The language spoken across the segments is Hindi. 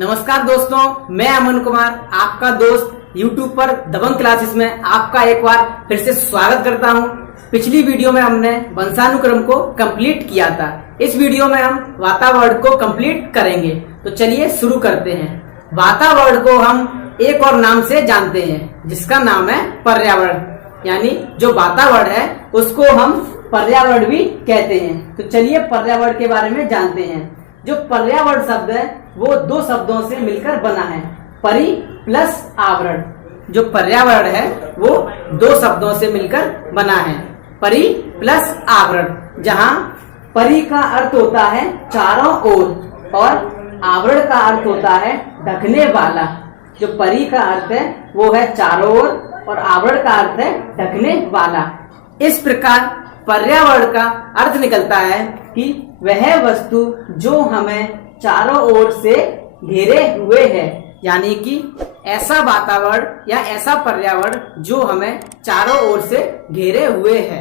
नमस्कार दोस्तों, मैं अमन कुमार आपका दोस्त YouTube पर दबंग क्लासेस में आपका एक बार फिर से स्वागत करता हूं। पिछली वीडियो में हमने वंशानुक्रम को कंप्लीट किया था। इस वीडियो में हम वातावरण को कंप्लीट करेंगे। तो चलिए शुरू करते हैं। वातावरण को हम एक और नाम से जानते हैं जिसका नाम है पर्यावरण, यानी जो वातावरण है उसको हम पर्यावरण भी कहते हैं। तो चलिए पर्यावरण के बारे में जानते हैं। जो पर्यावरण शब्द है वो दो शब्दों से मिलकर बना है, परि प्लस आवरण। जो पर्यावरण है वो दो शब्दों से मिलकर बना है, परि प्लस आवरण। जहाँ परि का अर्थ होता है चारों ओर और आवरण का अर्थ होता है ढकने वाला। जो परि का अर्थ है वो है चारों ओर और आवरण का अर्थ है ढकने वाला। इस प्रकार पर्यावरण का अर्थ निकलता है कि वह वस्तु जो हमें चारों ओर से घेरे हुए है, यानी कि ऐसा वातावरण या ऐसा पर्यावरण जो हमें चारों ओर से घेरे हुए है।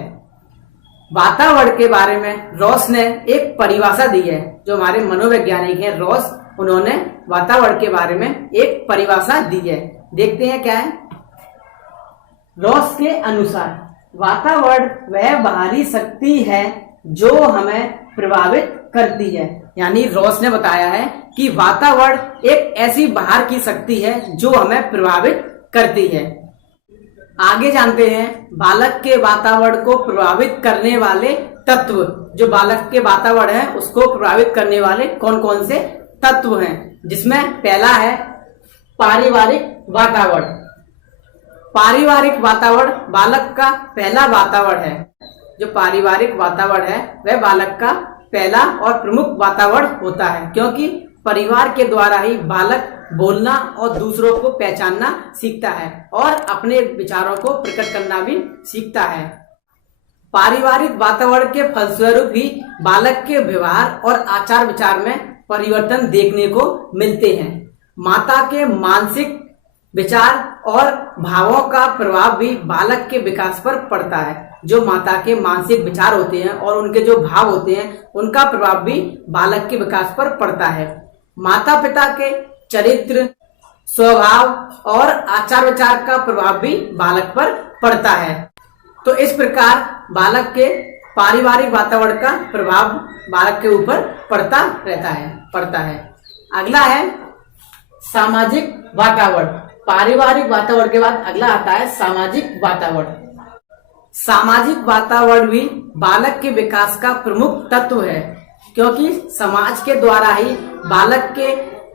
वातावरण के बारे में रॉस ने एक परिभाषा दी है। जो हमारे मनोवैज्ञानिक हैं रॉस, उन्होंने वातावरण के बारे में एक परिभाषा दी है। देखते हैं क्या है। रॉस के अनुसार वातावरण वह बाहरी शक्ति है जो हमें प्रभावित करती है। यानी रॉस ने बताया है कि वातावरण एक ऐसी बाहर की शक्ति है जो हमें प्रभावित करती है। आगे जानते हैं बालक के वातावरण को प्रभावित करने वाले तत्व। जो बालक के वातावरण है उसको प्रभावित करने वाले कौन कौन से तत्व हैं, जिसमें पहला है पारिवारिक वातावरण। पारिवारिक वातावरण बालक का पहला वातावरण है। जो पारिवारिक वातावरण है वह बालक का पहला और प्रमुख वातावरण होता है, क्योंकि परिवार के द्वारा ही बालक बोलना और दूसरों को पहचानना सीखता है और अपने विचारों को प्रकट करना भी सीखता है। पारिवारिक वातावरण के फलस्वरूप ही बालक के व्यवहार और आचार विचार में परिवर्तन देखने को मिलते हैं। माता के मानसिक विचार और भावों का प्रभाव भी बालक के विकास पर पड़ता है। जो माता के मानसिक विचार होते हैं और उनके जो भाव होते हैं उनका प्रभाव भी बालक के विकास पर पड़ता है। माता पिता के चरित्र, स्वभाव और आचार विचार का प्रभाव भी बालक पर पड़ता है। तो इस प्रकार बालक के पारिवारिक वातावरण का प्रभाव बालक के ऊपर पड़ता है। अगला है सामाजिक वातावरण। पारिवारिक वातावरण के बाद अगला आता है सामाजिक वातावरण। सामाजिक वातावरण भी बालक के विकास का प्रमुख तत्व है, क्योंकि समाज के द्वारा ही बालक के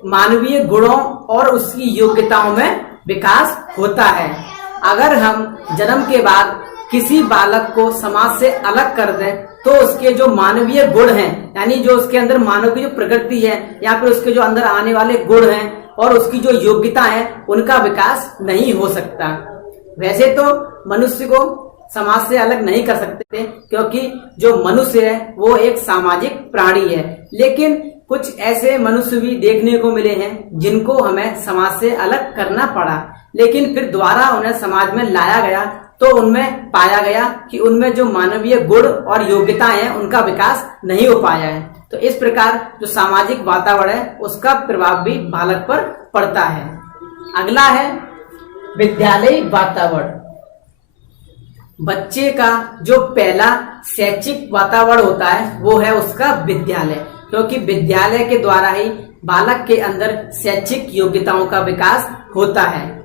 मानवीय गुणों और उसकी योग्यताओं में विकास होता है। अगर हम जन्म के बाद किसी बालक को समाज से अलग कर दें तो उसके जो मानवीय गुण हैं, यानी जो उसके अंदर मानव की जो प्रकृति है या फिर उसके जो अंदर आने वाले गुण हैं और उसकी जो योग्यता है, उनका विकास नहीं हो सकता। वैसे तो मनुष्य को समाज से अलग नहीं कर सकते, क्योंकि जो मनुष्य है वो एक सामाजिक प्राणी है। लेकिन कुछ ऐसे मनुष्य भी देखने को मिले हैं जिनको हमें समाज से अलग करना पड़ा, लेकिन फिर दोबारा उन्हें समाज में लाया गया तो उनमें पाया गया कि उनमें जो मानवीय गुण और योग्यताएं हैं उनका विकास नहीं हो पाया है। तो इस प्रकार जो सामाजिक वातावरण है उसका प्रभाव भी बालक पर पड़ता है। अगला है विद्यालयी वातावरण। बच्चे का जो पहला शैक्षिक वातावरण होता है वो है उसका विद्यालय, क्योंकि विद्यालय के द्वारा ही बालक के अंदर शैक्षिक योग्यताओं का विकास होता है।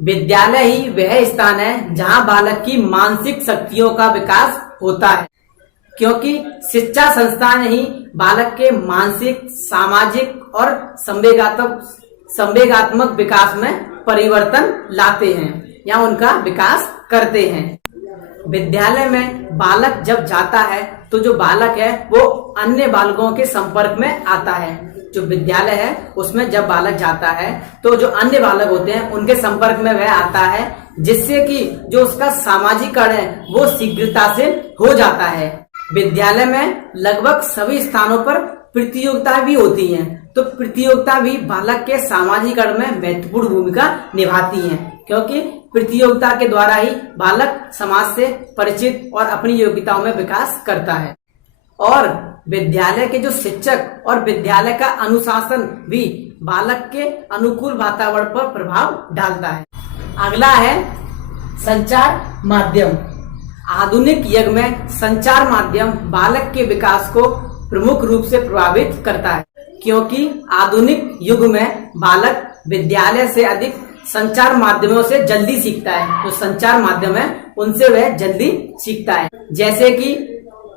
विद्यालय ही वह स्थान है जहां बालक की मानसिक शक्तियों का विकास होता है, क्योंकि शिक्षा संस्थान ही बालक के मानसिक, सामाजिक और संवेगात्मक विकास में परिवर्तन लाते हैं या उनका विकास करते हैं। विद्यालय में बालक जब जाता है तो जो बालक है वो अन्य बालकों के संपर्क में आता है। जो विद्यालय है उसमें जब बालक जाता है तो जो अन्य बालक होते हैं उनके संपर्क में वह आता है, जिससे कि जो उसका सामाजिकरण है वो शीघ्रता से हो जाता है। विद्यालय में लगभग सभी स्थानों पर प्रतियोगिता भी होती हैं, तो प्रतियोगिता भी बालक के सामाजिकरण में महत्वपूर्ण भूमिका निभाती हैं, क्योंकि प्रतियोगिता के द्वारा ही बालक समाज से परिचित और अपनी योग्यताओं में विकास करता है। और विद्यालय के जो शिक्षक और विद्यालय का अनुशासन भी बालक के अनुकूल वातावरण पर प्रभाव डालता है। अगला है संचार माध्यम। आधुनिक युग में संचार माध्यम बालक के विकास को प्रमुख रूप से प्रभावित करता है, क्योंकि आधुनिक युग में बालक विद्यालय से अधिक संचार माध्यमों से जल्दी सीखता है। जो संचार माध्यम है उनसे वह जल्दी सीखता है, जैसे कि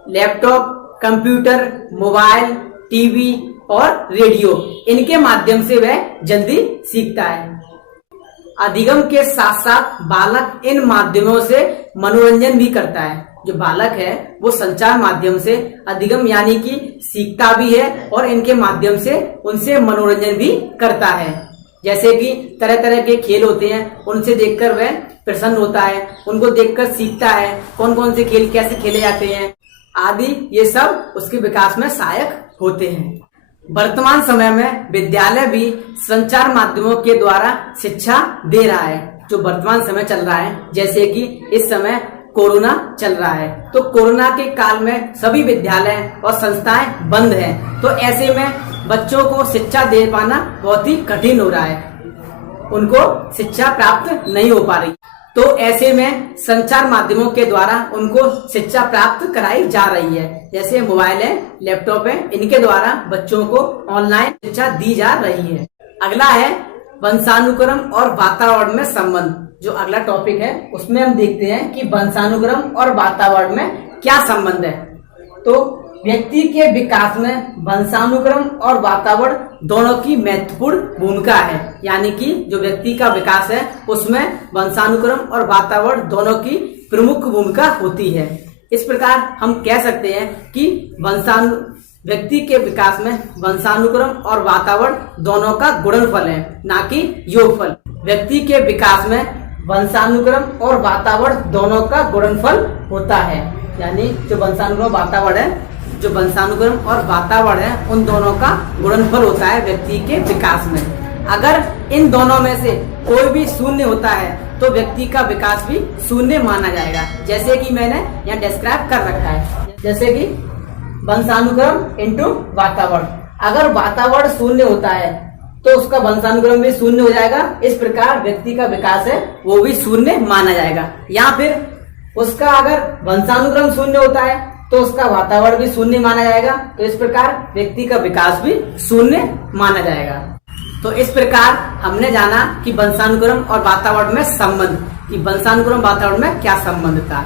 लैपटॉप, कंप्यूटर, मोबाइल, टीवी और रेडियो। इनके माध्यम से वह जल्दी सीखता है। अधिगम के साथ साथ बालक इन माध्यमों से मनोरंजन भी करता है। जो बालक है वो संचार माध्यम से अधिगम यानी कि सीखता भी है और इनके माध्यम से उनसे मनोरंजन भी करता है। जैसे कि तरह तरह के खेल होते हैं, उनसे देखकर वह प्रसन्न होता है, उनको देखकर सीखता है कौन कौन से खेल कैसे खेले जाते हैं आदि। ये सब उसके विकास में सहायक होते हैं। वर्तमान समय में विद्यालय भी संचार माध्यमों के द्वारा शिक्षा दे रहा है। जो वर्तमान समय चल रहा है, जैसे कि इस समय कोरोना चल रहा है, तो कोरोना के काल में सभी विद्यालय और संस्थाएं बंद हैं, तो ऐसे में बच्चों को शिक्षा दे पाना बहुत ही कठिन हो रहा है, उनको शिक्षा प्राप्त नहीं हो पा रही। तो ऐसे में संचार माध्यमों के द्वारा उनको शिक्षा प्राप्त कराई जा रही है। जैसे मोबाइल है, लैपटॉप है, इनके द्वारा बच्चों को ऑनलाइन शिक्षा दी जा रही है। अगला है वंशानुक्रम और वातावरण में संबंध। जो अगला टॉपिक है उसमें हम देखते हैं कि वंशानुक्रम और वातावरण में क्या संबंध है। तो व्यक्ति के विकास में वंशानुक्रम और वातावरण दोनों की महत्वपूर्ण भूमिका है। यानी कि जो व्यक्ति का विकास है उसमें वंशानुक्रम और वातावरण दोनों की प्रमुख भूमिका होती है। इस प्रकार हम कह सकते हैं कि व्यक्ति के विकास में वंशानुक्रम और वातावरण दोनों का गुणनफल है, ना कि योगफल। व्यक्ति के विकास में वंशानुक्रम और वातावरण दोनों का गुणनफल होता है। यानी जो वंशानुक्रम वातावरण है, जो वंशानुक्रम और वातावरण है, उन दोनों का गुणनफल होता है व्यक्ति के विकास में। अगर इन दोनों में से कोई भी शून्य होता है तो व्यक्ति का विकास भी शून्य माना जाएगा। जैसे कि मैंने यहाँ डिस्क्राइब कर रखा है, जैसे कि वंशानुक्रम इंटू वातावरण। अगर वातावरण शून्य होता है तो उसका वंशानुक्रम भी शून्य हो जाएगा। इस प्रकार व्यक्ति का विकास है वो भी शून्य माना जाएगा। या फिर उसका अगर वंशानुक्रम शून्य होता है तो उसका वातावरण भी शून्य माना जाएगा। तो इस प्रकार व्यक्ति का विकास भी शून्य माना जाएगा। तो इस प्रकार हमने जाना कि वंशानुक्रम और वातावरण में संबंध, कि वंशानुक्रम वातावरण में क्या संबंध था।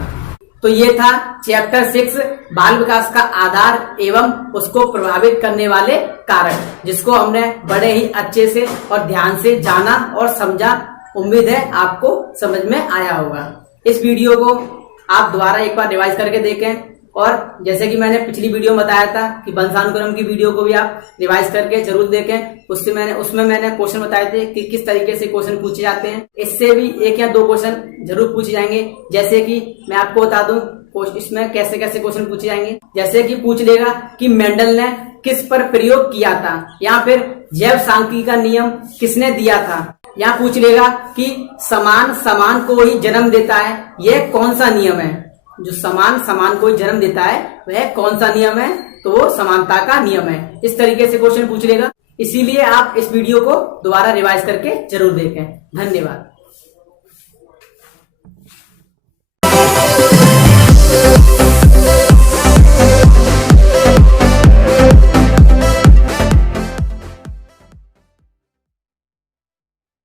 तो ये था चैप्टर 6 बाल विकास का आधार एवं उसको प्रभावित करने वाले कारक, जिसको हमने बड़े ही अच्छे से और ध्यान से जाना और समझा। उम्मीद है आपको समझ में आया होगा। इस वीडियो को आप दोबारा एक बार रिवाइज करके देखें, और जैसे कि मैंने पिछली वीडियो में बताया था कि वंशानुक्रम की वीडियो को भी आप रिवाइज करके जरूर देखें। उसमें मैंने क्वेश्चन बताए थे कि किस तरीके से क्वेश्चन पूछे जाते हैं। इससे भी 1 या 2 क्वेश्चन जरूर पूछे जाएंगे। जैसे कि मैं आपको बता दूं इसमें कैसे कैसे क्वेश्चन पूछे जाएंगे। जैसे कि पूछ लेगा कि मेंडल ने किस पर प्रयोग किया था, या फिर जैव सांख्यिकी का नियम किसने दिया था। यहाँ पूछ लेगा कि समान को ही जन्म देता है, यह कौन सा नियम है। जो समान को जन्म देता है वह कौन सा नियम है, तो वो समानता का नियम है। इस तरीके से क्वेश्चन पूछ लेगा। इसीलिए आप इस वीडियो को दोबारा रिवाइज करके जरूर देखें। धन्यवाद।